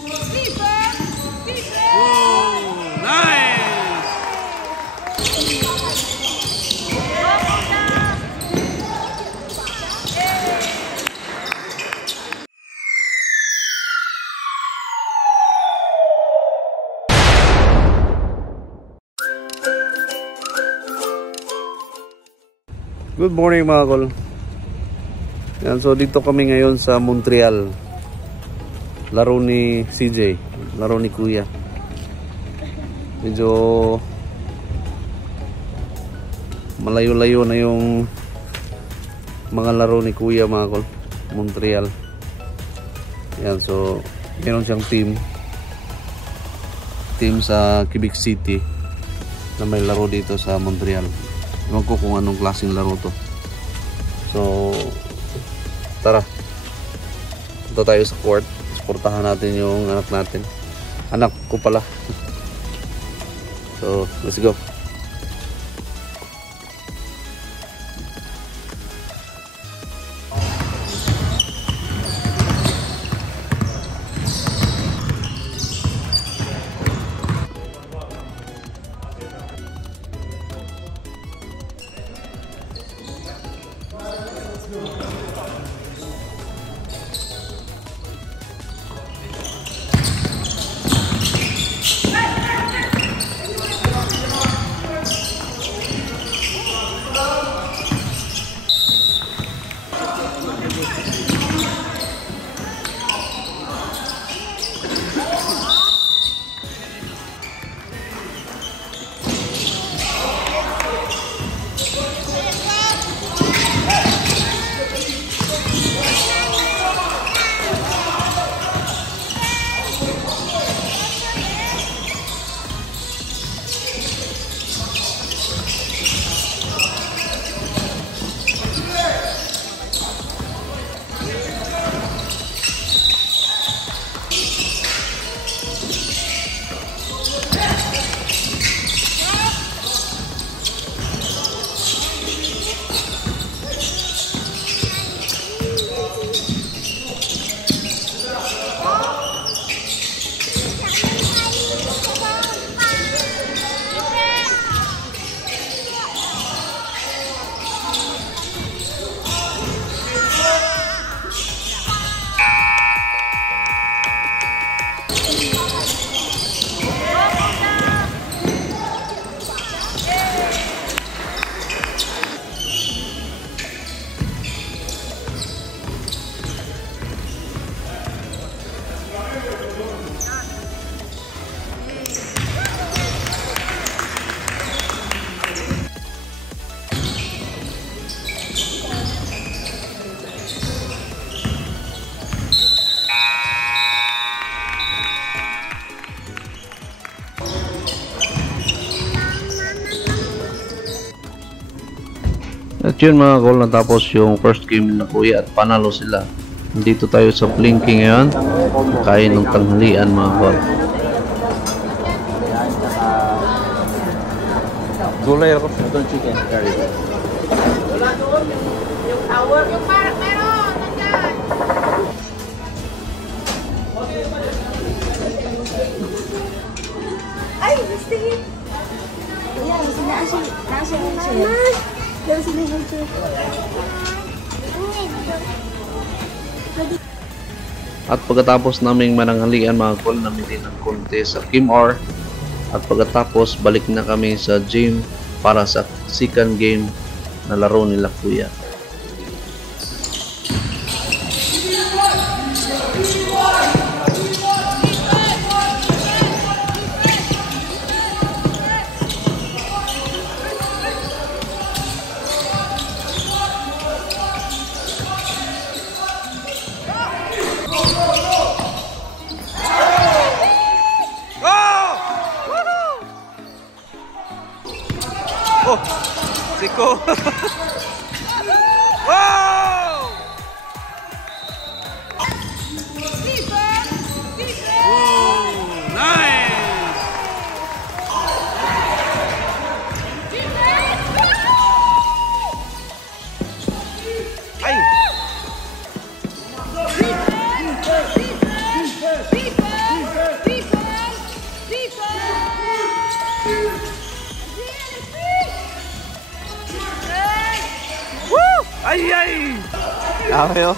Good morning mga kol. Yan, so dito kami ngayon sa Montreal. Laro ni CJ, laro ni Kuya. Medyo malayo-layo na yung mga laro ni Kuya mga kol. Montreal. Yan, so meron siyang team sa Quebec City na may laro dito sa Montreal. Ewan ko kung anong klaseng laro to. So tara, punta tayo sa court. Supportahan natin yung anak natin. Anak ko pala. So let's go. At yun mga kol, natapos yung first game na Kuya at panalo sila. Dito tayo sa Blinky ngayon, kain ng tanghalian mga kol. Gulay ako sa chicken curry. Wala doon yung tower. Yung parang meron, nandiyan. Ay, gusto yun. Ayan, nasa siya. At pagkatapos naming mananghalian mga kol, namili ng konti sa Kim R. At pagkatapos balik na kami sa gym para sa second game na laro nila Kuya. Oh, Siko. Ay! Okay, oh.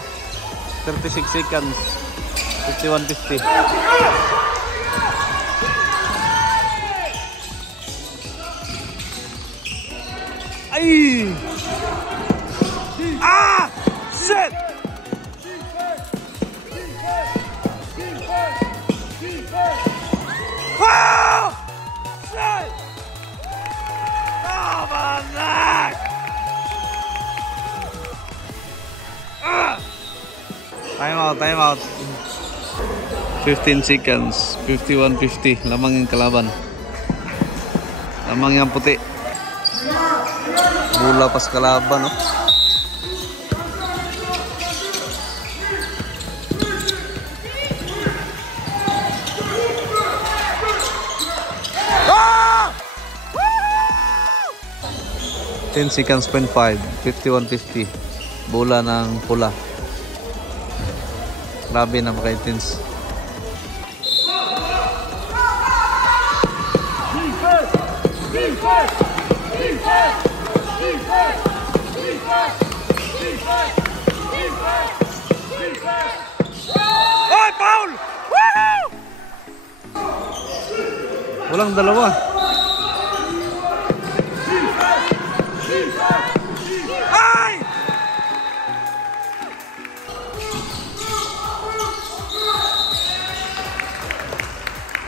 36 seconds. 51:50. Ay! Ah! Shit! Wow! Shit! Oh, my neck! Ah! Time out. 15 seconds. 51:50. Lamang yung kalaban. Lamang yung puti. Bola pas kalaban, no? Ah! 10 seconds, 0.5. 51:50. Bola ng pula. Grabe, napaka-intense. Oy, Paul! Woohoo! Walang dalawa. Ay!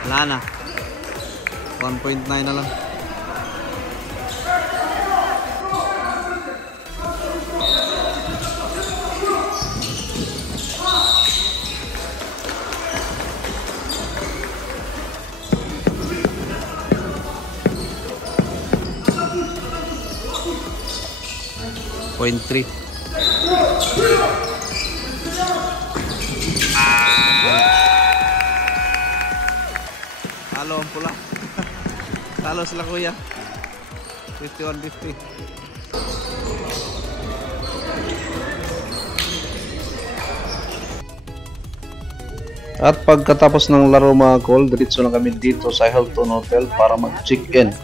Wala na. 1.9 na lang. Point 3. Talo ang pula. Talo sila kuya. 51:50. At pagkatapos ng laro mga call, diretso na kami dito sa Hilton Hotel para mag-check-in.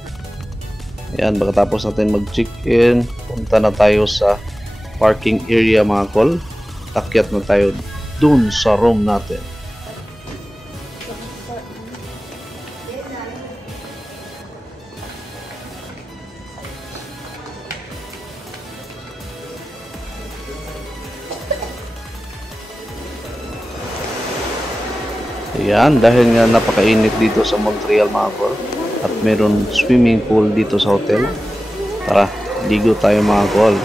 Ayan, pagkatapos natin mag-check-in, punta na tayo sa parking area mga call. Takyat na tayo dun sa room natin. Ayan, dahil nga napakainit dito sa Montreal mga call at meron swimming pool dito sa hotel. Tara, ligo tayo mga call.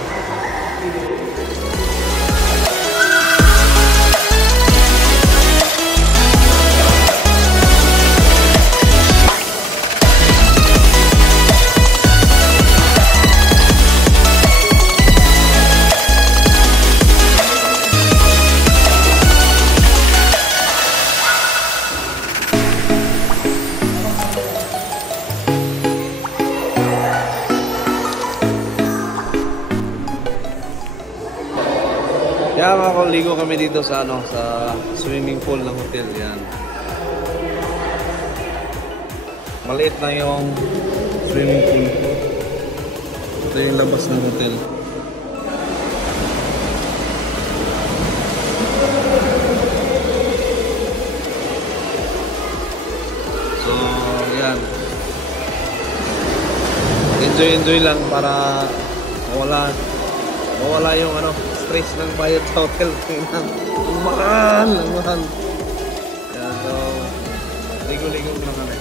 Kaya mga kol, ligo kami dito sa sa swimming pool ng hotel. Yan. Maliit na yung swimming pool. Ito yung labas ng hotel. So, yan. Enjoy lang para mawala yung stress ng bayad sa hotel. Ang mahal. Yan, so ligo-ligo lang kami.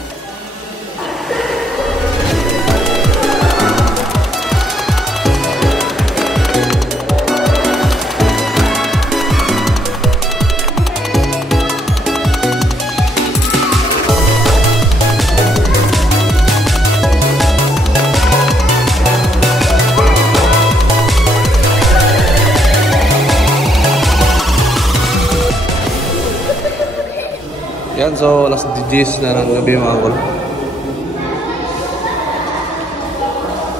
Yan, so alas 10 na ng gabi mga kol.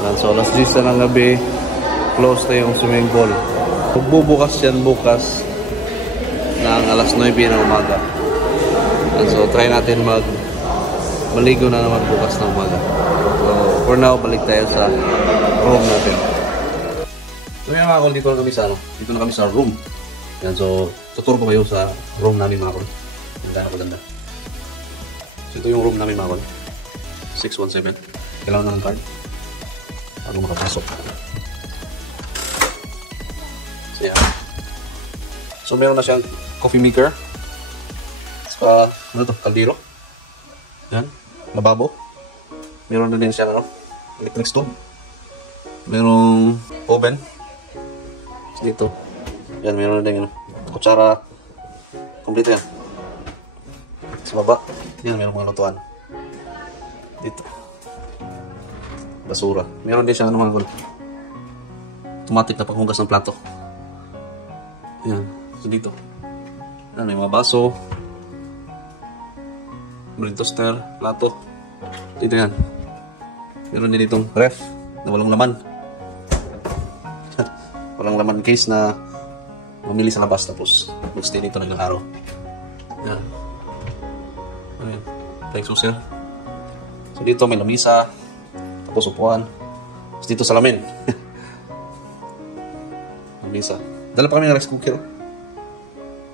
Yan, so alas 10 na ng gabi, close na yung swimming pool. Magbubukas yan bukas ng alas 9 ng umaga. Yan, so try natin maligo na naman bukas ng umaga. So for now, balik tayo sa room natin. So yan mga kol, dito na kami sa ano, dito na kami sa room. Yan, so tuturo ko kayo sa room namin mga kol. Ganda. So ito yung room namin mga kol. 617. Kailangan ng card bago makapasok. So yan. So meron na siyang coffee maker. Saka, ano to, kaldero. Yan, lababo. Meron na din siyang ano, electric stove. Merong oven. Dito. Yan, meron na din ano, kutsara. Kompleto yan. Sa baba. Yan, meron mga lutuan. Dito. Basura. Meron din siyang ano mga kul. Automatic na panghugas ng plato. Yan. So dito. Yan, may mga baso. Meron toaster, plato. Dito yan. Meron din ditong ref na walang laman. Walang laman case na mamili sa labas tapos magstay dito ng araw. Yan. Ano yan? Like susil. So dito may lamisa. Tapos upuan. Tapos dito salamin. Lamisa. Dala pa kami ng rice cooker.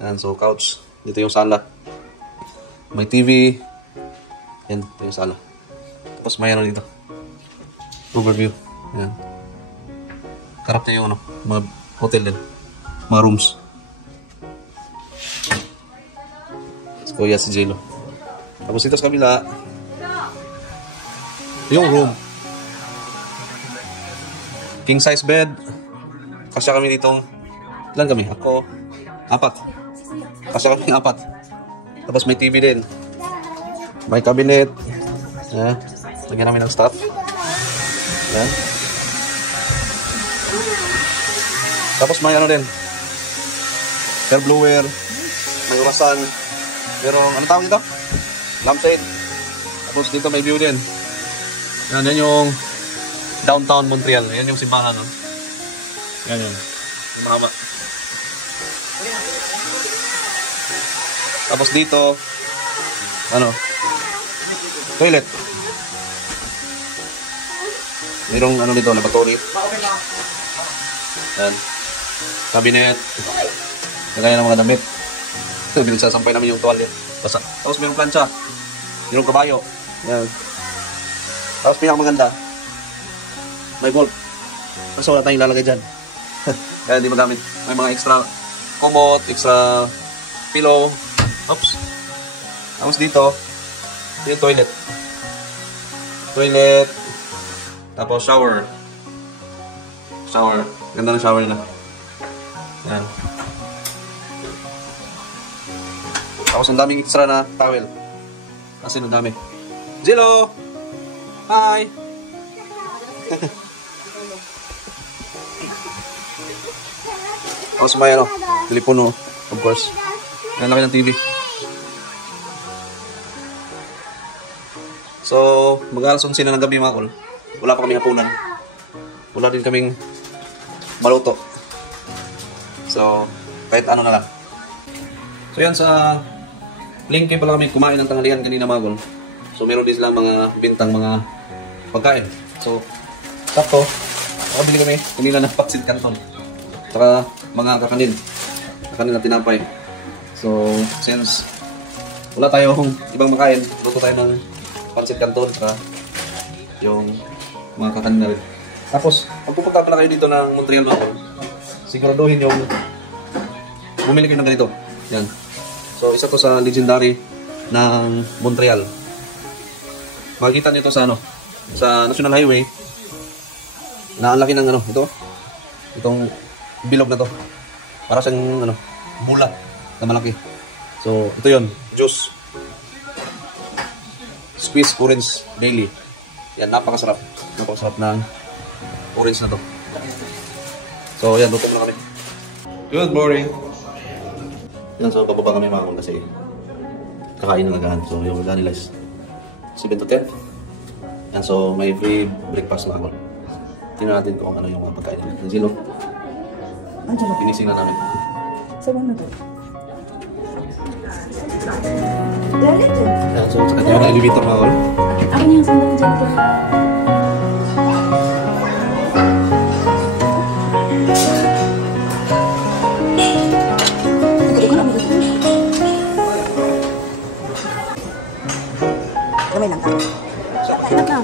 Yan. So couch. Dito yung sala. May TV. Yan. Ito yung sala. Tapos may ano dito. Overview. Yan. Karap na yung ano, mga hotel din. Mga rooms. Let's go, si Jelo. Tapos dito sa kabila, yung room. King size bed. Kasya kami ditong, ilan kami? Ako, 4. Kasya kami 4. Tapos may TV din. May cabinet. Lagyan namin ng stuff. Yan. Tapos may ano din. Hair blower. May orasan. Merong, ano tawag dito? Lampshade. Tapos dito may view din. Yan yung downtown Montreal. Yan yung simbahan. No? Yan yun. Yung mahaba. Tapos dito, ano? Toilet. Mayroong ano dito, laboratory. Yan. Cabinet. Nagaya ng mga damit. Binagsasampay namin yung tuwalya. Tapos mayroong plancha. Mayroong kabayo. Yan. Tapos pinakamaganda, may vault. Kasi wala tayong lalagay dyan. Kaya hindi magamit. May mga extra komot, extra pillow. Oops. Tapos dito, yung toilet. Toilet. Tapos shower. Shower. Ganda ng shower nila. Yan. Tapos ang daming extra na towel. Kasi ang dami. Jelo! Hi! Tapos may ano, telepono, of course. Ang laki ng TV. So, mag-alas 11 na ng gabi mga kol. Wala pa kaming hapunan. Wala din kaming maluto. So, kahit ano na lang. So yan, sa Linky pala kami kumain ng tanghalian kanina mga kol. So meron din silang mga bintang mga pagkain. So, sakto, nakabili kami kanina ng pancit canton. Saka mga kakanin. Kakanin na tinapay. So, since wala tayong ibang makain, luto tayo ng pancit canton saka yung mga kakanin na rin. Tapos, pag pupunta pala kayo dito ng Montreal mga kol, siguraduhin yung bumili kayo ng ganito. Yan. So, isa to sa legendary ng Montreal. Makikita niyo to sa ano, sa National Highway. Na ang laki ng ano, itong bilog na to. Para siyang ano, bulat na malaki. So, ito 'yon, juice. Squeeze orange daily. Yan, napakasarap. Napakasarap ng orange na to. So, yan, luto muna kami. Good morning. Yan, so bababa kami mga kung kasi kakain ng agahan. So, yung agahan nila is 7 to 10. Yan, so may free breakfast mga kung. Tingnan natin kung ano yung mga pagkain nila. Zilo. Finising na namin. Saan na to? Lalito. Yan, so sa kanya yung elevator mga kung. Ako niya sandali dyan. Kamay lang ka. Tayo na.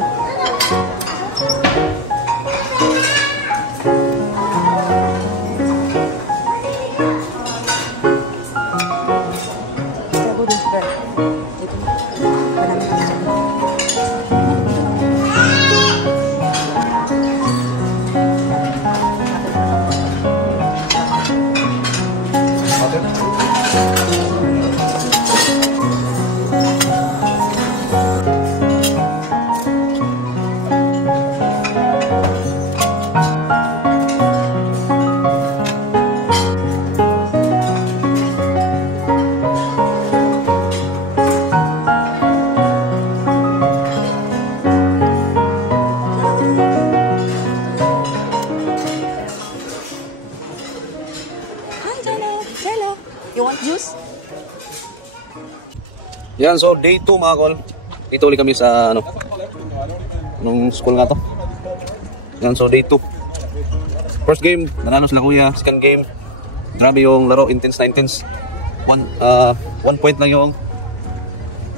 You want juice? Yan, so day 2 mga kol. Dito ulit kami sa ano, anong school nga to. Yan, so day 2. First game, nanalo sila kuya. Second game, grabe yung laro, intense na intense. 1 point lang yung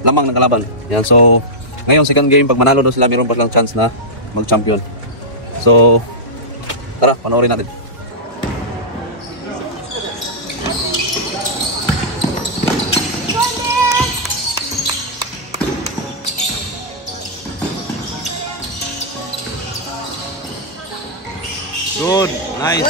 lamang ng kalaban. Yan, so ngayon second game, pag manalo doon sila, mayroon pa lang chance na mag-champion. So tara, panoorin natin. Good, nice.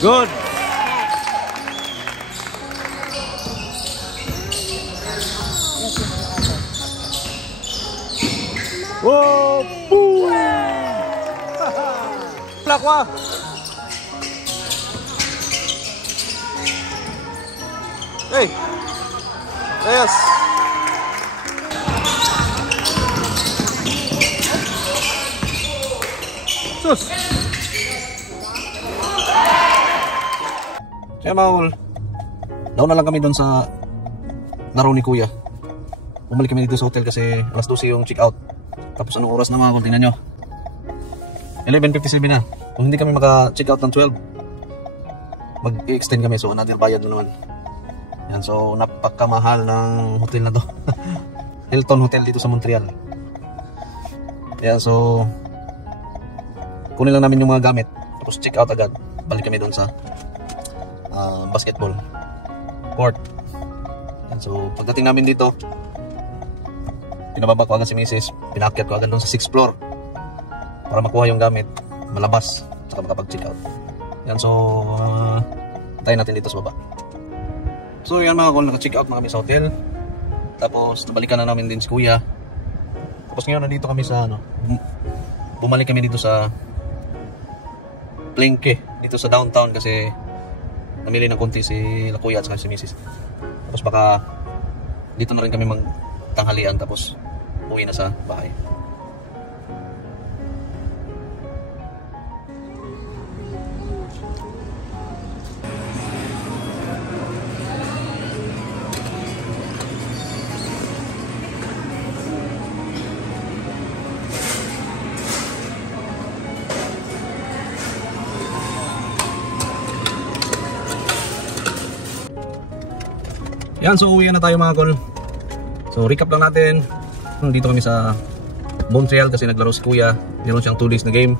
Good. Whoa! Boom! Lakwa. Hey. Yes. Sus. Kaya Maul, daw na lang kami doon sa laro ni Kuya. Bumalik kami dito sa hotel kasi alas 12 yung check out. Tapos anong oras na mga kung tingnan nyo, 11:57 na. Kung hindi kami maka-check out ng 12, mag-extend kami, so another bayad na naman. Yan, so napakamahal ng hotel na to. Hilton Hotel dito sa Montreal. Yan, so kunin lang namin yung mga gamit, tapos check out agad. Balik kami doon sa basketball court. And so pagdating namin dito, pinababa ko agad si Mrs. Pinakyat ko agad doon sa 6th floor para makuha yung gamit, malabas, saka makapag-check out. Yan, so tayo natin dito sa baba. So yan mga kol, naka-check out na kami sa hotel. Tapos nabalikan na namin din si Kuya. Tapos ngayon nandito kami sa ano, bumalik kami dito sa Plenke, dito sa downtown kasi namili ng konti si Kuya at saka si Mrs. Tapos baka dito na rin kami magtanghalian tapos uwi na sa bahay. Yan, so uwi na tayo mga kol. So recap lang natin. Dito kami sa Montreal kasi naglaro si Kuya. Meron siyang 2 days na game.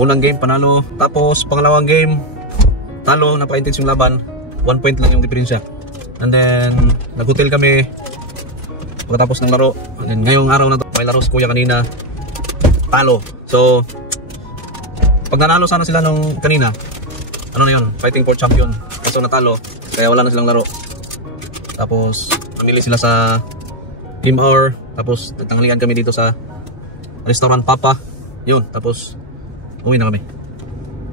Unang game panalo, tapos pangalawang game talo, napaka-intense yung laban. 1 point lang yung diferensya. And then nag-hotel kami pagkatapos ng laro. And then ngayong araw na to, may laro si Kuya kanina, talo. So pag nanalo sana sila nung kanina, ano na yun, fighting for champion. Kaso natalo, kaya wala na silang laro. Tapos namili sila sa Game hour. Tapos tatanghalian kami dito sa Restaurant Papa. Yun, tapos uwi na kami.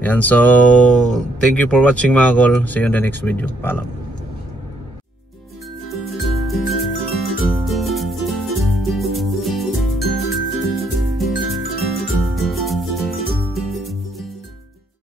Yan, so thank you for watching mga kol. See you in the next video. Paalam.